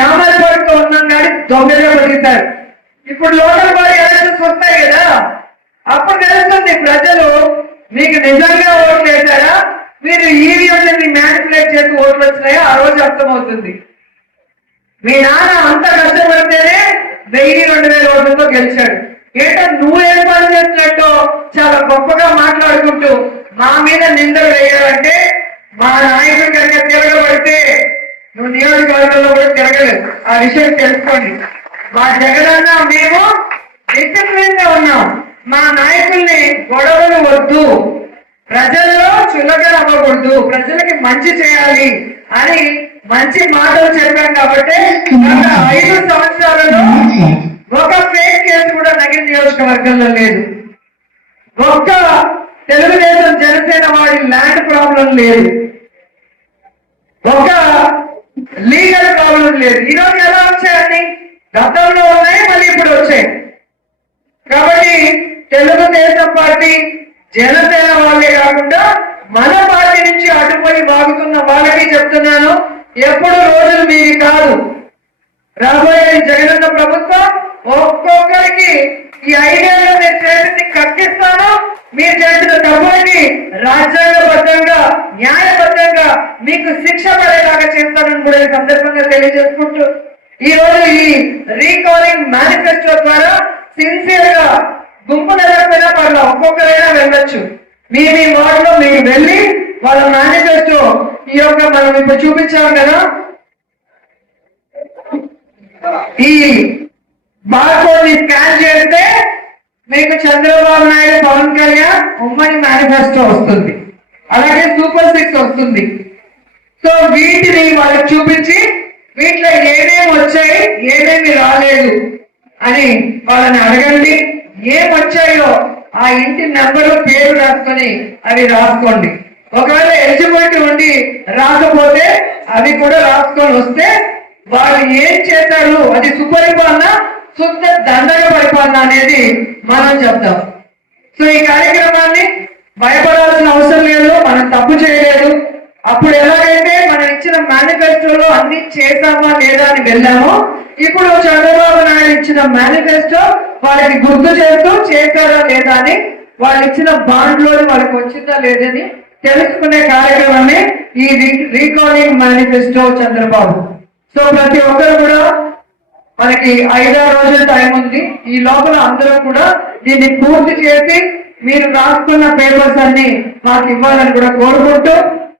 Glamour పడుతూ ఉన్నాం కానీ దొంగగా బతుకుతారు. ఇప్పుడు లోకల్ బాడీ ఎలక్షన్స్ వస్తాయి కదా, అప్పుడు తెలుస్తుంది ప్రజలు మీకు నిజంగా ఓట్లు వేశారా, మీరు ఈవీఎంని మ్యానిపులేట్ చేసి ఓట్లు వచ్చినాయో ఆ రోజు అర్థమవుతుంది. మీ నాన్న అంత కష్టపడితేనే 1000-2000 ఓట్లతో గెలిచాడు. ఏంటో నువ్వేం పని చేస్తున్నట్టు చాలా గొప్పగా మాట్లాడుకుంటూ మా మీద నిందలు వేయాలంటే, మా నాయకుడి కనుక తిరగబడితే నువ్వు నియోజకవర్గంలో కూడా తిరగలేదు. ఆ విషయం తెలుసుకోండి. మా జగనన్న మేము డిసిప్లిన్ గా ఉన్నాం. మా నాయకుల్ని గొడవలు వద్దు, ప్రజల్లో చులకన అవ్వకూడదు, ప్రజలకి మంచి చేయాలి అని మంచి మాటలు చెప్పాం. కాబట్టి గత 5 సంవత్సరాలలో ఒక ఫేక్ కేసు కూడా నగిరి నియోజకవర్గంలో లేదు. ఒక్క తెలుగుదేశం జనసేన వాడి ల్యాండ్ ప్రాబ్లం లేదు, ఒక లీగల్ ప్రాబ్లం లేదు. ఈరోజు ఎలా వచ్చాయండి? గతంలో ఉన్నాయి, మళ్ళీ ఇప్పుడు వచ్చాయి. కాబట్టి తెలుగుదేశం పార్టీ జనసేన వాళ్ళే కాకుండా మన పార్టీ నుంచి అటుపోయి బాగుతున్న వాళ్ళకి చెప్తున్నాను, ఎప్పుడు రోజులు మీవి కాదు. రాబోయే జగనన్న ప్రభుత్వం ఒక్కొక్కరికి ఈ 5 ఏళ్ళు నేను చేసింది కట్టిస్తాను, మీరు చేసిన తప్పులకి రాజ్యాంగబద్ధంగా న్యాయబద్ధంగా మీకు శిక్ష పడేలాగా చేస్తానని కూడా ఈ సందర్భంగా తెలియజేసుకుంటూ, ఈ రోజు ఈ రీకాలింగ్ మేనిఫెస్టో ద్వారా సిన్సియర్ గా గుంపులు ఎదకపోయినా పర్లా, ఒక్కొక్కరైనా వెళ్ళొచ్చు. మీ వార్డులో మీరు వెళ్ళి వాళ్ళ మేనిఫెస్టో ఈ యొక్క మనం ఇప్పుడు చూపించాం కదా, ఈ బార్కోడ్ ని స్కాన్ చేస్తే మీకు చంద్రబాబు నాయుడు, పవన్ కళ్యాణ్ ఉమ్మడి మేనిఫెస్టో వస్తుంది, అలాగే సూపర్ 6 వస్తుంది. సో వీటిని వాళ్ళకి చూపించి వీటిలో ఏమేమి వచ్చాయి ఏమేమి రాలేదు అని వాళ్ళని అడగండి. ఏం వచ్చాయో ఆ ఇంటి నెంబరు పేరు రాసుకొని అవి రాసుకోండి. ఒకవేళ ఎలిజిబిలిటీ ఉండి రాకపోతే అవి కూడా రాసుకొని వస్తే వాళ్ళు ఏం చేశారు, అది సుపరిపాలన శుద్ధ దండగ పరిపాలన అనేది మనం చెప్తాం. సో ఈ కార్యక్రమాన్ని భయపడాల్సిన అవసరం లేదు, మనం తప్పు చేయలేదు. అప్పుడు ఎలాగైతే మనం ఇచ్చిన మేనిఫెస్టోలో అన్ని చేశామా లేదా అని వెళ్ళామో, ఇప్పుడు చంద్రబాబు నాయుడు ఇచ్చిన మేనిఫెస్టో వాళ్ళకి గుర్తు చేస్తూ చేశారా లేదా అని, వాళ్ళు ఇచ్చిన బాండ్లోని వాళ్ళకి వచ్చిందా లేదని తెలుసుకునే కార్యక్రమమే ఈ రీకాలింగ్ మేనిఫెస్టో చంద్రబాబు. సో ప్రతి ఒక్కరు కూడా మనకి 5-6 రోజుల టైం ఉంది. ఈ లోపల అందరూ కూడా దీన్ని పూర్తి చేసి మీరు రాసుకున్న పేపర్స్ అన్ని మాకు ఇవ్వాలని కూడా కోరుకుంటూ